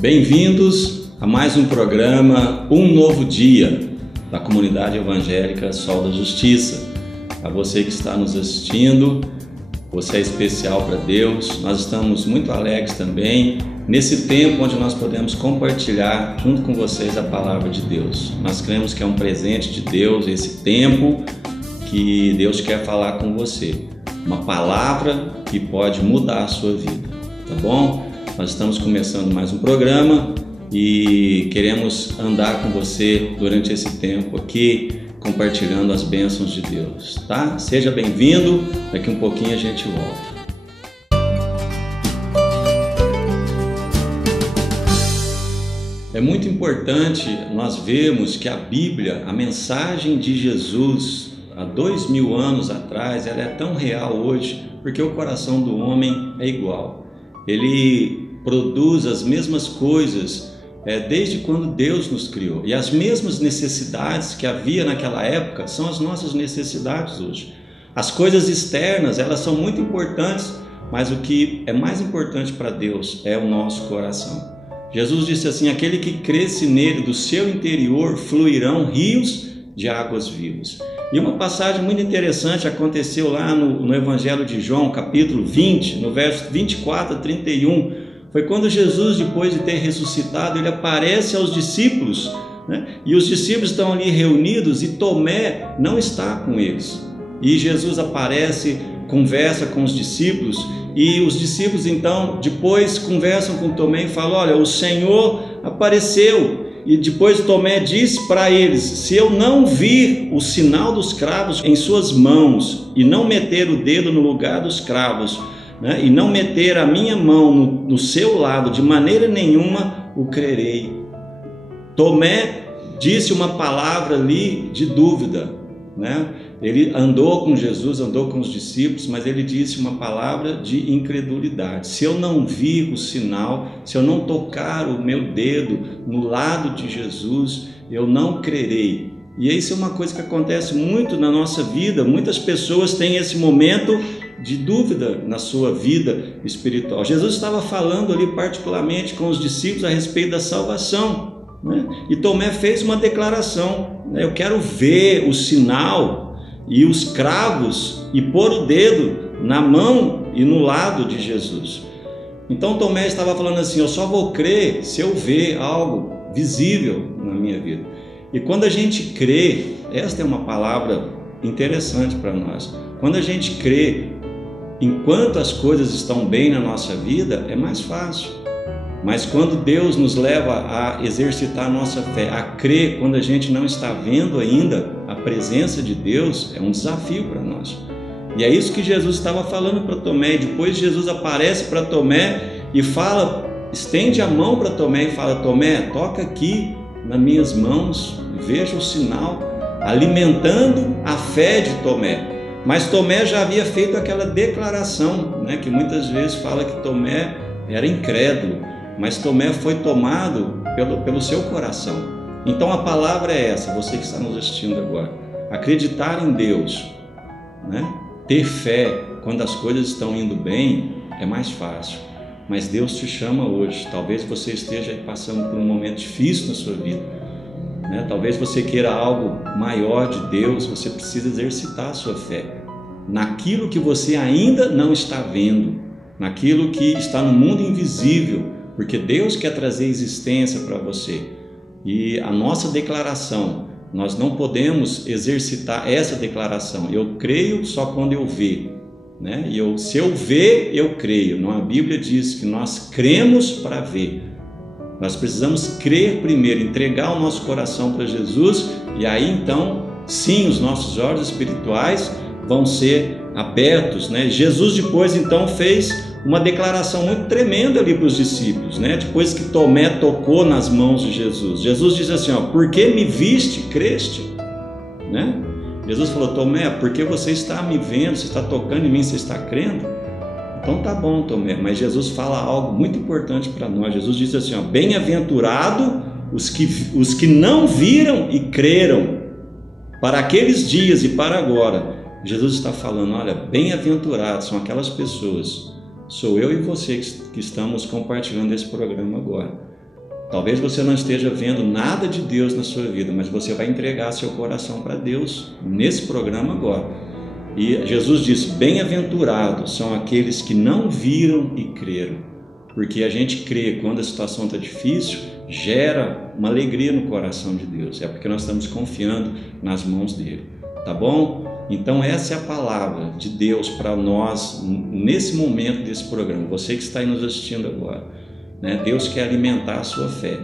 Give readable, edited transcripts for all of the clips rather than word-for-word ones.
Bem-vindos a mais um programa Um Novo Dia da Comunidade Evangélica Sol da Justiça. A você que está nos assistindo, você é especial para Deus. Nós estamos muito alegres também nesse tempo onde nós podemos compartilhar junto com vocês a palavra de Deus. Nós cremos que é um presente de Deus esse tempo que Deus quer falar com você. Uma palavra que pode mudar a sua vida, tá bom? Nós estamos começando mais um programa e queremos andar com você durante esse tempo aqui, compartilhando as bênçãos de Deus, tá? Seja bem-vindo, daqui um pouquinho a gente volta. É muito importante nós vermos que a Bíblia, a mensagem de Jesus há 2000 anos atrás, ela é tão real hoje, porque o coração do homem é igual. Ele produz as mesmas coisas desde quando Deus nos criou. E as mesmas necessidades que havia naquela época são as nossas necessidades hoje. As coisas externas, elas são muito importantes, mas o que é mais importante para Deus é o nosso coração. Jesus disse assim: aquele que cresce nele, do seu interior fluirão rios de águas vivas. E uma passagem muito interessante aconteceu lá no Evangelho de João, capítulo 20, no verso 24 a 31. Foi quando Jesus, depois de ter ressuscitado, ele aparece aos discípulos, né? E os discípulos estão ali reunidos e Tomé não está com eles. E Jesus aparece, conversa com os discípulos e os discípulos então depois conversam com Tomé e falam: olha, o Senhor apareceu. E depois Tomé disse para eles: se eu não vir o sinal dos cravos em suas mãos e não meter o dedo no lugar dos cravos, né, e não meter a minha mão no seu lado, de maneira nenhuma o crerei. Tomé disse uma palavra ali de dúvida, né? Ele andou com Jesus, andou com os discípulos, mas ele disse uma palavra de incredulidade. Se eu não vir o sinal, se eu não tocar o meu dedo no lado de Jesus, eu não crerei. E isso é uma coisa que acontece muito na nossa vida. Muitas pessoas têm esse momento de dúvida na sua vida espiritual. Jesus estava falando ali particularmente com os discípulos a respeito da salvação, né? E Tomé fez uma declaração: eu quero ver o sinal e os cravos e pôr o dedo na mão e no lado de Jesus. Então Tomé estava falando assim: eu só vou crer se eu ver algo visível na minha vida. E quando a gente crê, esta é uma palavra interessante para nós. Quando a gente crê, enquanto as coisas estão bem na nossa vida, é mais fácil. Mas quando Deus nos leva a exercitar a nossa fé, a crer quando a gente não está vendo ainda a presença de Deus, é um desafio para nós. E é isso que Jesus estava falando para Tomé. E depois Jesus aparece para Tomé e fala, estende a mão para Tomé e fala: Tomé, toca aqui nas minhas mãos, veja o sinal, alimentando a fé de Tomé. Mas Tomé já havia feito aquela declaração, né, que muitas vezes fala que Tomé era incrédulo, mas Tomé foi tomado pelo seu coração. Então a palavra é essa, você que está nos assistindo agora: acreditar em Deus, né? Ter fé quando as coisas estão indo bem é mais fácil. Mas Deus te chama hoje. Talvez você esteja passando por um momento difícil na sua vida, né? Talvez você queira algo maior de Deus. Você precisa exercitar a sua fé naquilo que você ainda não está vendo, naquilo que está no mundo invisível, porque Deus quer trazer existência para você. E a nossa declaração, nós não podemos exercitar essa declaração: eu creio só quando eu ver, né? E se eu ver, eu creio. Não, a Bíblia diz que nós cremos para ver. Nós precisamos crer primeiro, entregar o nosso coração para Jesus, e aí então, sim, os nossos olhos espirituais vão ser abertos, né? Jesus depois então fez uma declaração muito tremenda ali para os discípulos, né? Depois que Tomé tocou nas mãos de Jesus, Jesus disse assim: ó, porque me viste, creste, né? Jesus falou: Tomé, porque você está me vendo, você está tocando em mim, você está crendo? Então tá bom, Tomé. Mas Jesus fala algo muito importante para nós. Jesus diz assim: ó, bem-aventurado os que não viram e creram, para aqueles dias e para agora. Jesus está falando: olha, bem-aventurados são aquelas pessoas, sou eu e você que estamos compartilhando esse programa agora, Talvez você não esteja vendo nada de Deus na sua vida, mas você vai entregar seu coração para Deus nesse programa agora. E Jesus disse: bem-aventurados são aqueles que não viram e creram. Porque a gente crê quando a situação está difícil, gera uma alegria no coração de Deus. É porque nós estamos confiando nas mãos dele. Tá bom? Então essa é a palavra de Deus para nós nesse momento desse programa. Você que está aí nos assistindo agora, né? Deus quer alimentar a sua fé.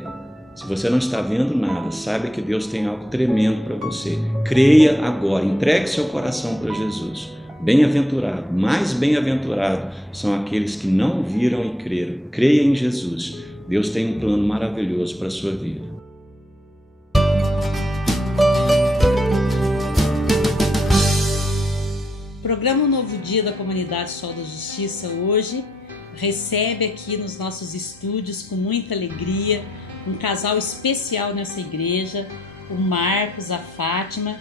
Se você não está vendo nada, saiba que Deus tem algo tremendo para você. Creia agora, entregue seu coração para Jesus. Bem-aventurado, mais bem-aventurado são aqueles que não viram e creram. Creia em Jesus. Deus tem um plano maravilhoso para a sua vida. O programa Novo Dia da Comunidade Sol da Justiça hoje recebe aqui nos nossos estúdios com muita alegria um casal especial nessa igreja, o Marcos, a Fátima,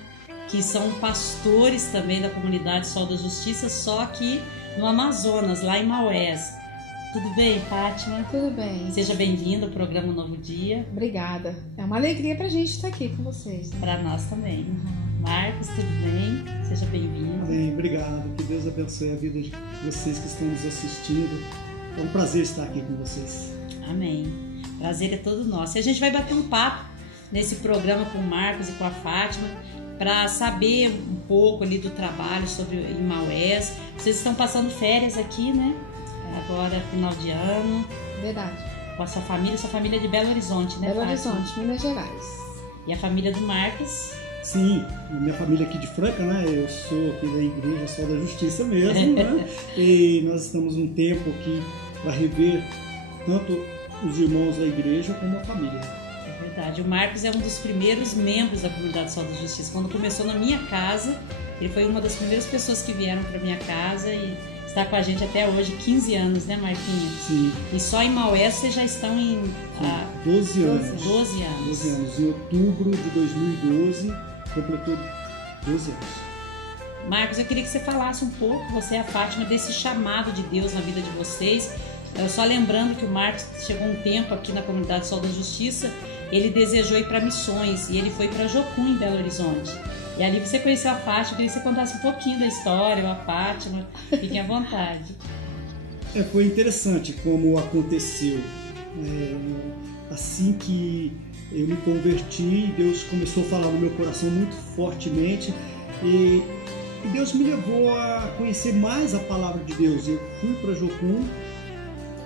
que são pastores também da comunidade Sol da Justiça, só aqui no Amazonas, lá em Maués. Tudo bem, Fátima? Tudo bem. Seja bem-vinda ao programa Novo Dia. Obrigada. É uma alegria pra gente estar aqui com vocês. Né? Para nós também. Marcos, tudo bem? Seja bem-vindo. Bem, obrigado. Que Deus abençoe a vida de vocês que estão nos assistindo. É um prazer estar aqui com vocês. Amém. Prazer é todo nosso. E a gente vai bater um papo nesse programa com o Marcos e com a Fátima para saber um pouco ali do trabalho sobre em Maués. Vocês estão passando férias aqui, né? Agora, final de ano. Verdade. Com a sua família é de Belo Horizonte, né, Belo Fátima? Horizonte, Minas Gerais. E a família do Marcos? Sim, minha família aqui de Franca, né? Eu sou aqui da Igreja Sol da Justiça mesmo, né? E nós estamos um tempo aqui para rever tanto os irmãos da igreja como a família. É verdade. O Marcos é um dos primeiros membros da comunidade Sol da Justiça. Quando começou na minha casa, ele foi uma das primeiras pessoas que vieram para minha casa e está com a gente até hoje, 15 anos, né, Marquinhos? Sim. E só em Maués vocês já estão em 12 anos. 12 anos. 12 anos. Em outubro de 2012, completou 12 anos. Marcos, eu queria que você falasse um pouco, você e a Fátima, desse chamado de Deus na vida de vocês. Só lembrando que o Marcos chegou um tempo aqui na comunidade Sol da Justiça, ele desejou ir para missões e ele foi para Jocum, em Belo Horizonte. E ali você conheceu a Fátima, eu queria que você contasse um pouquinho da história, a Fátima, fiquem à vontade. Foi interessante como aconteceu. Assim que eu me converti, Deus começou a falar no meu coração muito fortemente e Deus me levou a conhecer mais a palavra de Deus. Eu fui para Jocum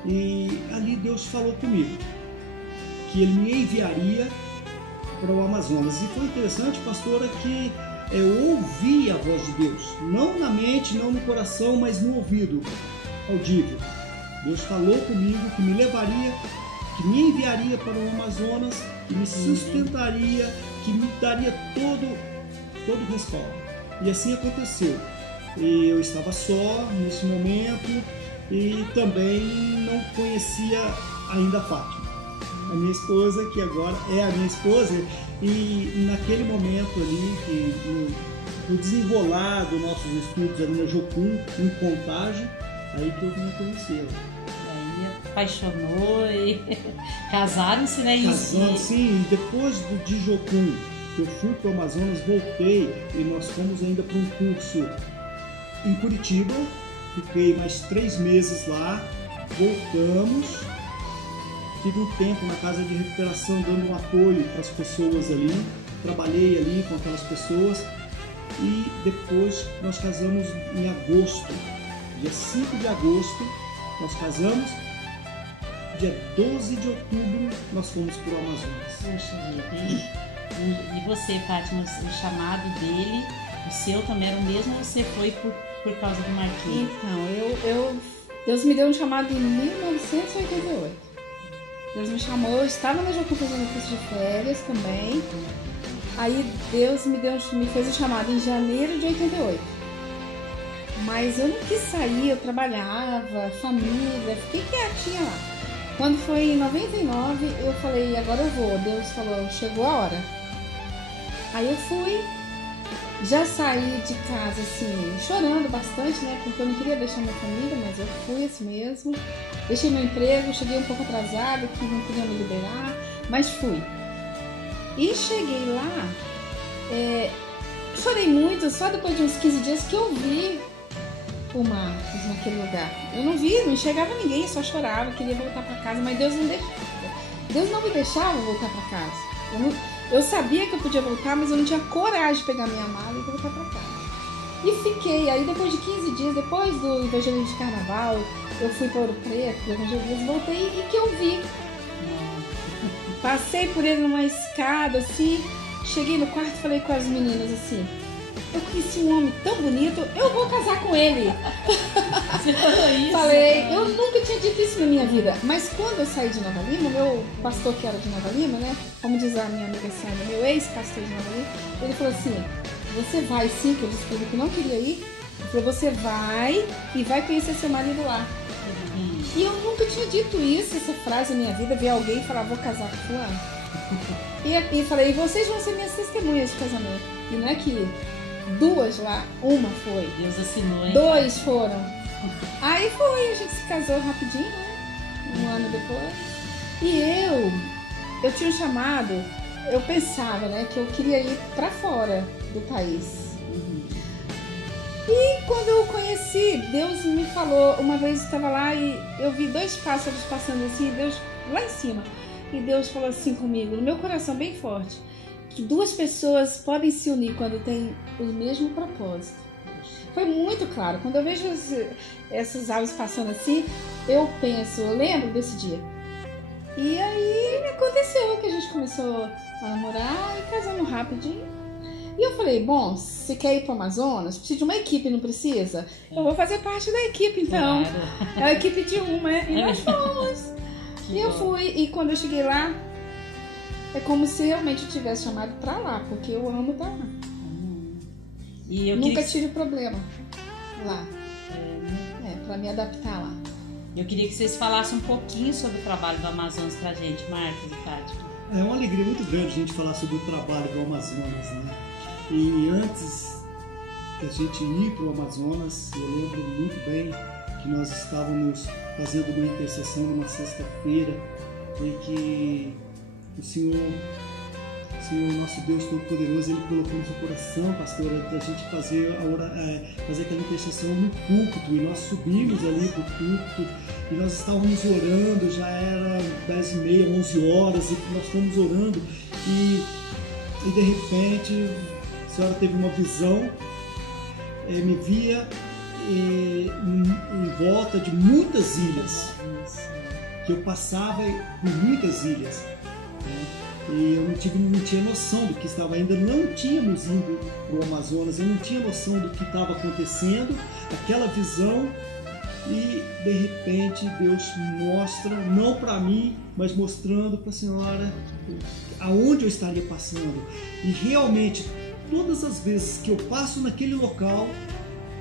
e ali Deus falou comigo que Ele me enviaria para o Amazonas. E foi interessante, pastora, que eu ouvi a voz de Deus, não na mente, não no coração, mas no ouvido audível. Deus falou comigo que me levaria, que me enviaria para o Amazonas, que me sustentaria, que me daria todo o respaldo. E assim aconteceu. E eu estava só nesse momento e também não conhecia ainda a Fátima, a minha esposa, que agora é a minha esposa. E naquele momento ali, que no desenrolar dos nossos estudos ali na Jocum, em Contagem, aí que eu vim conhecê-la. Aí apaixonou e casaram-se, né? Casamos, sim. E depois de Jocum, eu fui para o Amazonas, voltei e nós fomos ainda para um curso em Curitiba. Fiquei mais 3 meses lá, voltamos. Tive um tempo na casa de recuperação dando um apoio para as pessoas ali. Trabalhei ali com aquelas pessoas e depois nós casamos em agosto. Dia 5 de agosto nós casamos. Dia 12 de outubro nós fomos para o Amazonas. Poxa vida. E você, Fátima, o chamado dele, o seu também era o mesmo ou você foi por causa do Marquinhos? Então, Deus me deu um chamado em 1988. Deus me chamou, eu estava na Jocum fazendo curso de férias também. Aí Deus me fez o chamado em janeiro de 88. Mas eu não quis sair, eu trabalhava, família, fiquei quietinha lá. Quando foi em 99, eu falei, agora eu vou. Deus falou, chegou a hora. Aí eu fui Já saí de casa, assim, chorando bastante, né? Porque eu não queria deixar minha família, mas eu fui assim mesmo. Deixei meu emprego, cheguei um pouco atrasada, que não queriam me liberar, mas fui. E cheguei lá, chorei muito, só depois de uns 15 dias que eu vi o Marcos naquele lugar. Eu não vi, não enxergava ninguém, só chorava, queria voltar para casa, mas Deus não deixava. Deus não me deixava voltar para casa. Eu sabia que eu podia voltar, mas eu não tinha coragem de pegar minha mala e voltar para casa. E fiquei, aí depois de 15 dias, depois do evangelismo de carnaval, eu fui para Ouro Preto, do evangelismo, voltei e que eu vi. Passei por ele numa escada, assim, cheguei no quarto e falei com as meninas assim, eu conheci um homem tão bonito, eu vou casar com ele. Você falou isso? Falei, eu nunca tinha dito isso na minha vida. Mas quando eu saí de Nova Lima, meu pastor que era de Nova Lima, né? Como diz a minha amiga Sandra, meu ex-pastor de Nova Lima, ele falou assim, você vai sim, que eu disse pra ele que não queria ir. Ele falou, você vai e vai conhecer seu marido lá. E eu nunca tinha dito isso, essa frase na minha vida, ver alguém falar, vou casar com fulano. E falei, vocês vão ser minhas testemunhas de casamento. E não é que duas lá, uma foi. Deus assinou, hein? 2 foram. Aí foi, a gente se casou rapidinho, né? Um ano depois. E eu tinha um chamado, eu pensava, né, que eu queria ir pra fora do país. E quando eu conheci, Deus me falou, uma vez eu estava lá e eu vi 2 pássaros passando assim, Deus lá em cima. E Deus falou assim comigo, no meu coração bem forte, que 2 pessoas podem se unir quando têm o mesmo propósito. Foi muito claro. Quando eu vejo essas aves passando assim, eu penso, eu lembro desse dia. E aí aconteceu que a gente começou a namorar e casamos rapidinho. E eu falei, bom, se quer ir para o Amazonas, precisa de uma equipe, não precisa? Eu vou fazer parte da equipe, então. Claro. É a equipe de uma, e nós fomos. E eu fui, e quando eu cheguei lá, é como se realmente eu tivesse chamado para lá, porque eu amo estar lá. E eu Nunca queria... tive problema lá. Para me adaptar lá. Eu queria que vocês falassem um pouquinho sobre o trabalho do Amazonas pra gente, Marcos e Tati. É uma alegria muito grande a gente falar sobre o trabalho do Amazonas, né? E antes da gente ir para o Amazonas, eu lembro muito bem que nós estávamos fazendo uma intercessão numa sexta-feira em que o Senhor, nosso Deus Todo-Poderoso, Ele colocou no seu coração, pastora, da gente fazer aquela intercessão no púlpito, e nós subimos ali para o púlpito e nós estávamos orando, já era 10h30, 11 horas, e nós estávamos orando e de repente a senhora teve uma visão, me via em volta de muitas ilhas, que eu passava por muitas ilhas, né? E eu não tinha noção do que estava, ainda não tínhamos ido para o Amazonas, eu não tinha noção do que estava acontecendo, aquela visão, e de repente Deus mostra, não para mim, mas mostrando para a senhora aonde eu estaria passando. E realmente, todas as vezes que eu passo naquele local,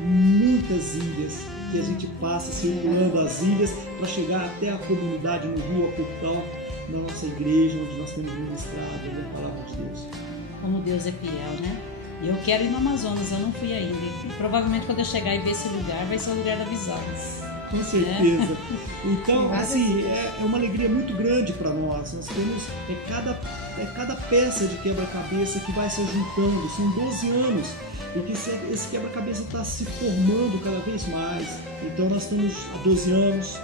muitas ilhas que a gente passa circulando as ilhas para chegar até a comunidade no Rio, a portal da nossa igreja, onde nós temos ministrado a palavra de Deus. Como Deus é fiel, né? Eu quero ir no Amazonas, eu não fui ainda. E provavelmente quando eu chegar e ver esse lugar, vai ser o lugar da visão. Com certeza. Então, assim, é uma alegria muito grande para nós. Nós temos cada peça de quebra-cabeça que vai se juntando. São 12 anos e que esse quebra-cabeça está se formando cada vez mais. Então, nós estamos há 12 anos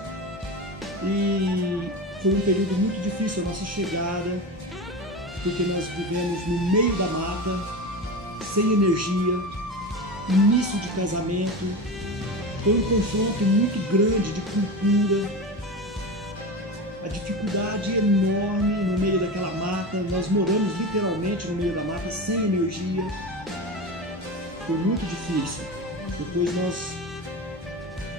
e foi um período muito difícil a nossa chegada, porque nós vivemos no meio da mata, sem energia, início de casamento. Foi um confronto muito grande de cultura, a dificuldade enorme no meio daquela mata. Nós moramos literalmente no meio da mata, sem energia. Foi muito difícil. Depois nós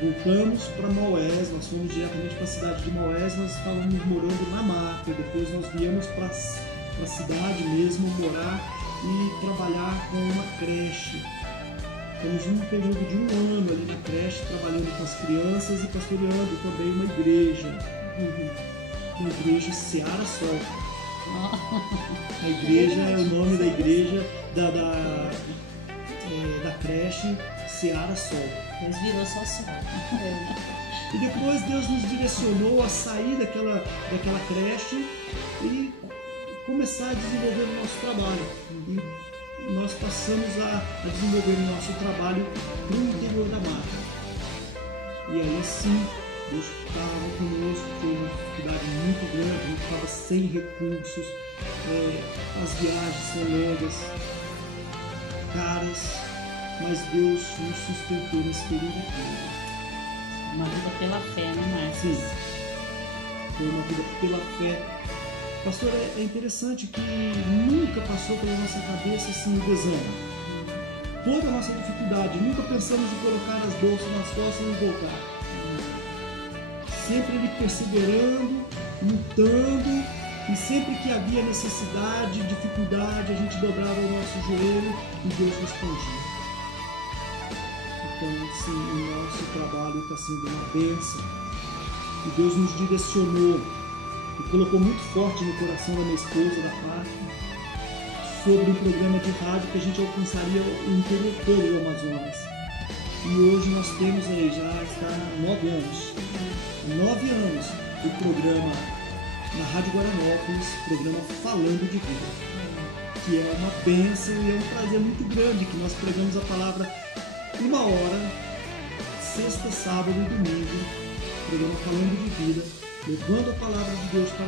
voltamos para Maués, nós fomos diretamente para a cidade de Maués, nós estávamos morando na mata. Depois nós viemos para a cidade mesmo morar e trabalhar com uma creche. Estamos num período de 1 ano ali na creche, trabalhando com as crianças e pastoreando também uma igreja. Uma igreja Seara Sol. A igreja é o nome da igreja da creche Seara Sol. Depois virou só sol. E depois Deus nos direcionou a sair daquela creche e começar a desenvolver o nosso trabalho. E nós passamos a desenvolver o nosso trabalho para o interior da mata. E aí sim, Deus estava conosco, foi uma dificuldade muito grande, a gente estava sem recursos, as viagens são longas, caras, mas Deus nos sustentou nesse período todo. Uma vida pela fé, né, Marcos? Sim, foi uma vida pela fé. Pastor, é interessante que nunca passou pela nossa cabeça assim o desânimo. Toda a nossa dificuldade, nunca pensamos em colocar as bolsas nas costas e voltar. Sempre ele perseverando, lutando, e sempre que havia necessidade, dificuldade, a gente dobrava o nosso joelho e Deus respondia. Então, sim, o nosso trabalho está sendo uma bênção. E Deus nos direcionou e colocou muito forte no coração da minha esposa, da Fátima, sobre um programa de rádio que a gente alcançaria o interior todo do Amazonas. E hoje nós temos aí, já está há 9 anos. 9 anos o programa na Rádio Guaranópolis, programa Falando de Vida, que é uma bênção e é um prazer muito grande que nós pregamos a palavra 1 hora, sexta, sábado e domingo, programa Falando de Vida, levando a palavra de Deus para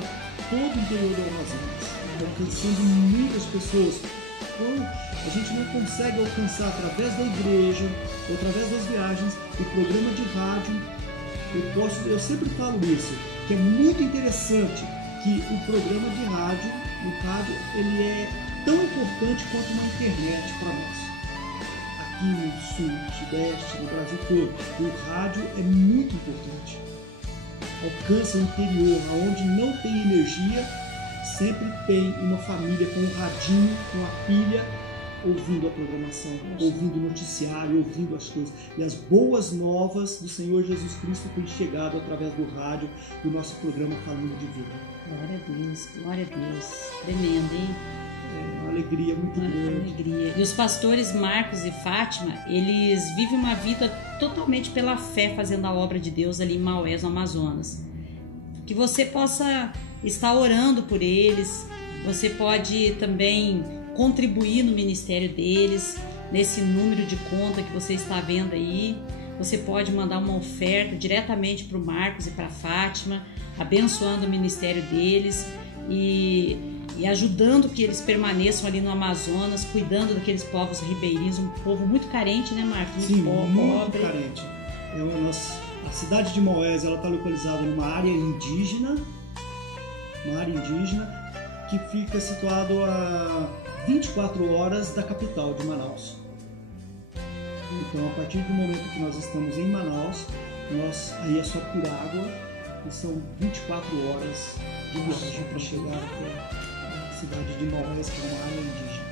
todo o interior do Amazonas, alcançando muitas pessoas. Então, a gente não consegue alcançar através da igreja, ou através das viagens, o programa de rádio. Eu sempre falo isso, que é muito interessante que o programa de rádio, o rádio, ele é tão importante quanto uma internet para nós. Aqui no sul, sudeste, no Brasil todo, o rádio é muito importante. Alcança o interior, onde não tem energia, sempre tem uma família com um radinho, com a pilha, ouvindo a programação, ouvindo o noticiário, ouvindo as coisas. E as boas novas do Senhor Jesus Cristo têm chegado através do rádio, do nosso programa Falando de Vida. Glória a Deus, glória a Deus. Tremendo, hein? É uma alegria muito grande. Alegria. E os pastores Marcos e Fátima, eles vivem uma vida totalmente pela fé, fazendo a obra de Deus ali em Maués, no Amazonas. Que você possa estar orando por eles, você pode também contribuir no ministério deles, nesse número de conta que você está vendo aí. Você pode mandar uma oferta diretamente para o Marcos e para a Fátima, abençoando o ministério deles e ajudando que eles permaneçam ali no Amazonas, cuidando daqueles povos ribeirinhos, um povo muito carente, né, Marcos? Sim, muito carente. A cidade de Maués está localizada numa área indígena, que fica situado a 24 horas da capital de Manaus. Então, a partir do momento que nós estamos em Manaus, aí é só por água, e são 24 horas de viagem para chegar até a cidade de Maués, que é uma área indígena.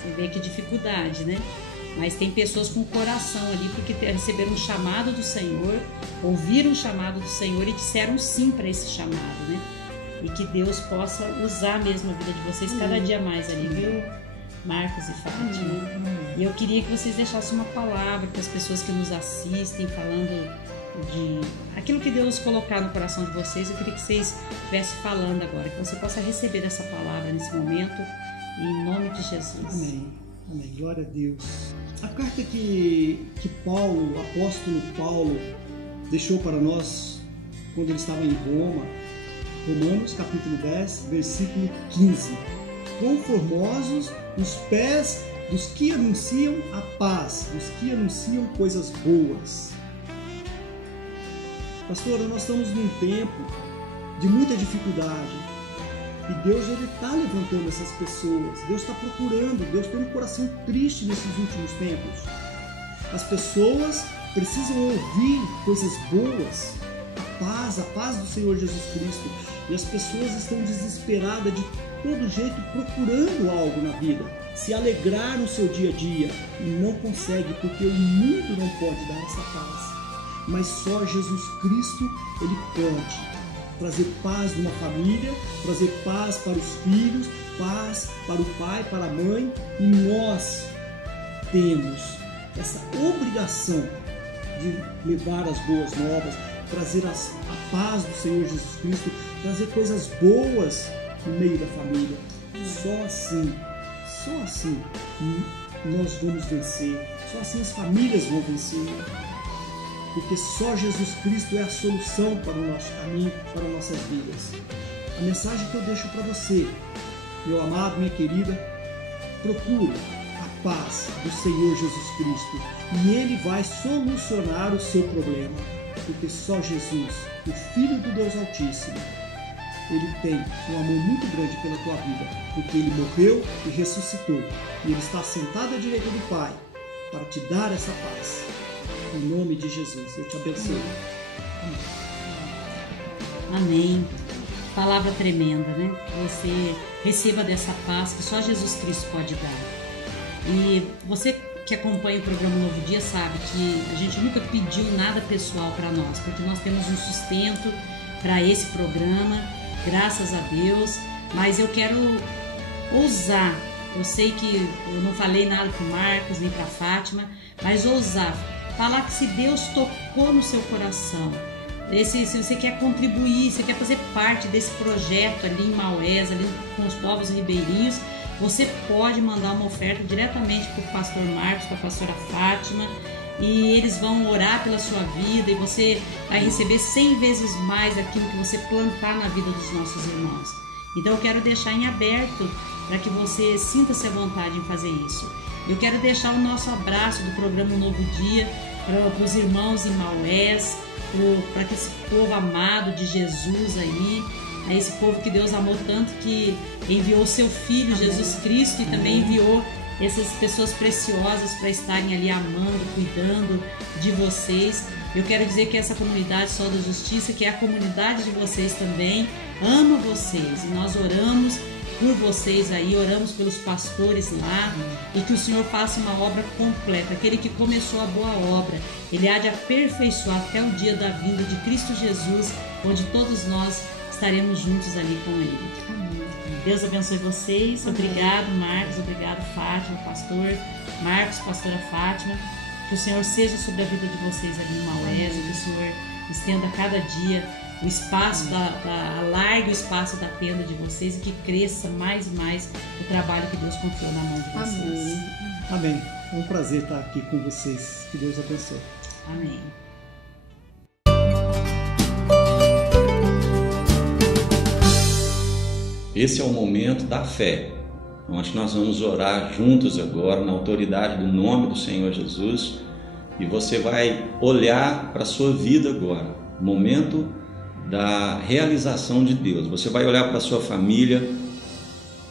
Você vê que dificuldade, né? Mas tem pessoas com o coração ali, porque receberam um chamado do Senhor, ouviram o chamado do Senhor e disseram sim para esse chamado, né? E que Deus possa usar mesmo a vida de vocês cada dia mais ali, viu? Marcos e Fátima. E eu queria que vocês deixassem uma palavra para as pessoas que nos assistem, falando de aquilo que Deus colocar no coração de vocês. Eu queria que vocês estivessem falando agora, que você possa receber essa palavra nesse momento, em nome de Jesus. Amém. Amém. Glória a Deus. A carta que Paulo, o apóstolo Paulo, deixou para nós quando ele estava em Roma, Romanos capítulo 10, versículo 15. Quão formosos os pés dos que anunciam a paz, dos que anunciam coisas boas. Pastor, nós estamos num tempo de muita dificuldade e Deus está levantando essas pessoas, Deus está procurando, Deus tem um coração triste nesses últimos tempos. As pessoas precisam ouvir coisas boas, a paz do Senhor Jesus Cristo, e as pessoas estão desesperadas de todo jeito procurando algo na vida, se alegrar no seu dia a dia e não consegue, porque o mundo não pode dar essa paz, mas só Jesus Cristo ele pode trazer paz numa família, trazer paz para os filhos, paz para o pai, para a mãe, e nós temos essa obrigação de levar as boas novas, trazer a paz do Senhor Jesus Cristo, trazer coisas boas no meio da família. Só assim nós vamos vencer, só assim as famílias vão vencer, porque só Jesus Cristo é a solução para o nosso caminho, para nossas vidas. A mensagem que eu deixo para você, meu amado, minha querida, procure a paz do Senhor Jesus Cristo e Ele vai solucionar o seu problema, porque só Jesus, o Filho do Deus Altíssimo, Ele tem um amor muito grande pela tua vida, porque Ele morreu e ressuscitou, e Ele está sentado à direita do Pai para te dar essa paz. Em nome de Jesus, eu te abençoo. Amém. Palavra tremenda, né? Você receba dessa paz que só Jesus Cristo pode dar. E você que acompanha o programa Novo Dia sabe que a gente nunca pediu nada pessoal para nós, porque nós temos um sustento para esse programa, graças a Deus, mas eu quero ousar. Eu sei que eu não falei nada para o Marcos nem para a Fátima, mas ousar falar que se Deus tocou no seu coração, se você quer contribuir, se quer fazer parte desse projeto ali em Maués, ali com os povos ribeirinhos, você pode mandar uma oferta diretamente para o pastor Marcos, para a pastora Fátima, e eles vão orar pela sua vida e você vai receber 100 vezes mais aquilo que você plantar na vida dos nossos irmãos. Então eu quero deixar em aberto para que você sinta-se à vontade em fazer isso. Eu quero deixar o nosso abraço do programa Novo Dia para os irmãos em Maués, para esse povo amado de Jesus aí, é esse povo que Deus amou tanto que enviou seu Filho Jesus Cristo e também enviou essas pessoas preciosas para estarem ali amando, cuidando de vocês. Eu quero dizer que essa comunidade Sol da Justiça, que é a comunidade de vocês também, ama vocês e nós oramos por vocês aí, oramos pelos pastores lá e que o Senhor faça uma obra completa. Aquele que começou a boa obra, Ele há de aperfeiçoar até o dia da vinda de Cristo Jesus, onde todos nós estaremos juntos ali com Ele. Amém. Deus abençoe vocês. Amém. Obrigado, Marcos. Obrigado, Fátima, pastor Marcos, pastora Fátima. Que o Senhor seja sobre a vida de vocês ali em Maués, que o Senhor estenda cada dia o espaço, alargue o espaço da tenda de vocês e que cresça mais e mais o trabalho que Deus confiou na mão de vocês. Amém. Amém. É um prazer estar aqui com vocês. Que Deus abençoe. Amém. Esse é o momento da fé. Então, acho que nós vamos orar juntos agora, na autoridade do nome do Senhor Jesus, e você vai olhar para a sua vida agora, momento da realização de Deus. Você vai olhar para a sua família,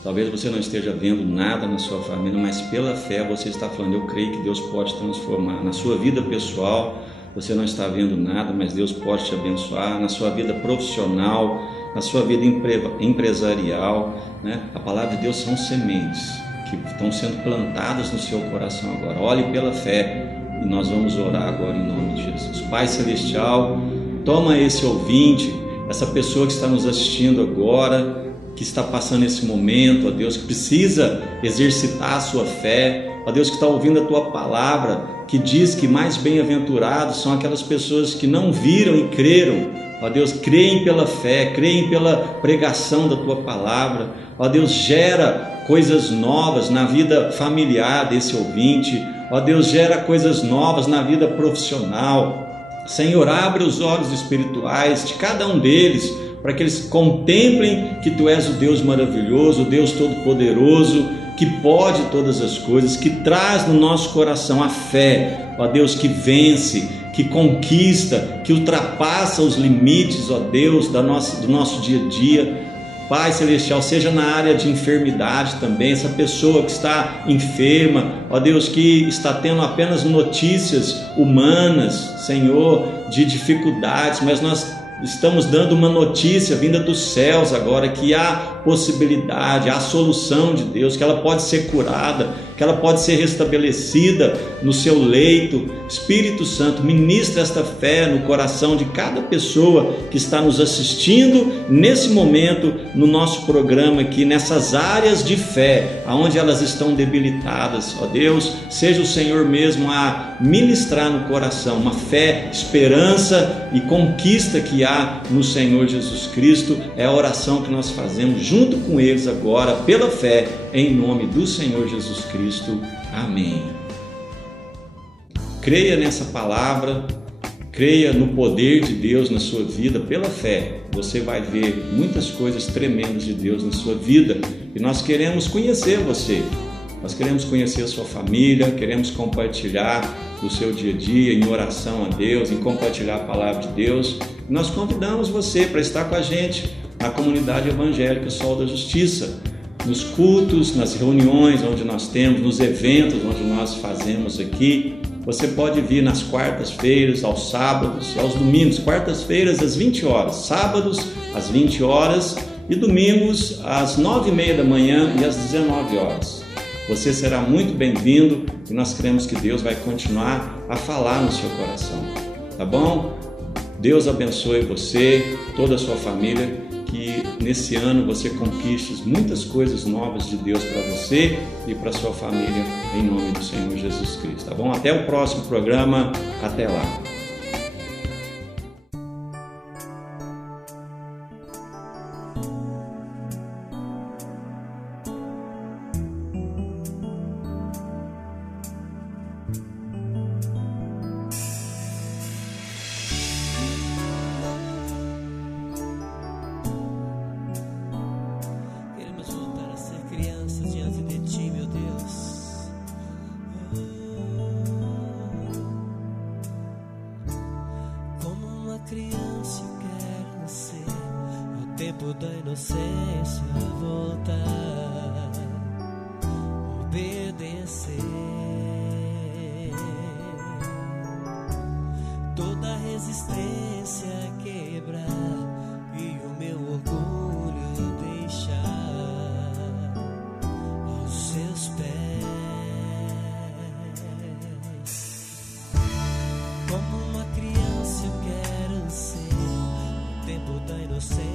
talvez você não esteja vendo nada na sua família, mas pela fé você está falando, eu creio que Deus pode transformar. Na sua vida pessoal, você não está vendo nada, mas Deus pode te abençoar. Na sua vida profissional, na sua vida empresarial, né? A palavra de Deus são sementes que estão sendo plantadas no seu coração agora. Olhe pela fé e nós vamos orar agora em nome de Jesus. Pai Celestial, toma esse ouvinte, essa pessoa que está nos assistindo agora, que está passando esse momento, ó Deus, que precisa exercitar a sua fé, ó Deus, que está ouvindo a tua palavra, que diz que mais bem-aventurados são aquelas pessoas que não viram e creram. Ó Deus, creem pela fé, creem pela pregação da tua palavra. Ó Deus, gera coisas novas na vida familiar desse ouvinte. Ó Deus, gera coisas novas na vida profissional. Senhor, abre os olhos espirituais de cada um deles, para que eles contemplem que Tu és o Deus maravilhoso, o Deus todo-poderoso, que pode todas as coisas, que traz no nosso coração a fé, ó Deus, que vence, que conquista, que ultrapassa os limites, ó Deus, do nosso dia a dia. Pai Celestial, seja na área de enfermidade também, essa pessoa que está enferma, ó Deus, que está tendo apenas notícias humanas, Senhor, de dificuldades, mas nós estamos dando uma notícia vinda dos céus agora, que há possibilidade, há a solução de Deus, que ela pode ser curada, que ela pode ser restabelecida no seu leito. Espírito Santo, ministra esta fé no coração de cada pessoa que está nos assistindo nesse momento no nosso programa aqui, nessas áreas de fé, aonde elas estão debilitadas. Ó Deus, seja o Senhor mesmo a ministrar no coração uma fé, esperança e conquista que há no Senhor Jesus Cristo. É a oração que nós fazemos junto com eles agora, pela fé, em nome do Senhor Jesus Cristo. Amém. Creia nessa palavra, creia no poder de Deus na sua vida pela fé. Você vai ver muitas coisas tremendas de Deus na sua vida e nós queremos conhecer você. Nós queremos conhecer a sua família, queremos compartilhar o seu dia a dia em oração a Deus, em compartilhar a palavra de Deus. E nós convidamos você para estar com a gente na comunidade evangélica Sol da Justiça, nos cultos, nas reuniões onde nós temos, nos eventos onde nós fazemos aqui. Você pode vir nas quartas-feiras, aos sábados e aos domingos. Quartas-feiras às 20 horas, sábados às 20 horas e domingos às 9h30 da manhã e às 19 horas. Você será muito bem-vindo e nós cremos que Deus vai continuar a falar no seu coração, tá bom? Deus abençoe você, toda a sua família, que nesse ano você conquiste muitas coisas novas de Deus para você e para sua família, em nome do Senhor Jesus Cristo, tá bom? Até o próximo programa, até lá. Criança, eu quero nascer ao tempo da inocência, voltar, obedecer. Toda resistência quebrar e o meu orgulho deixar aos seus pés. Como uma criança eu quero ser o tempo da inocência,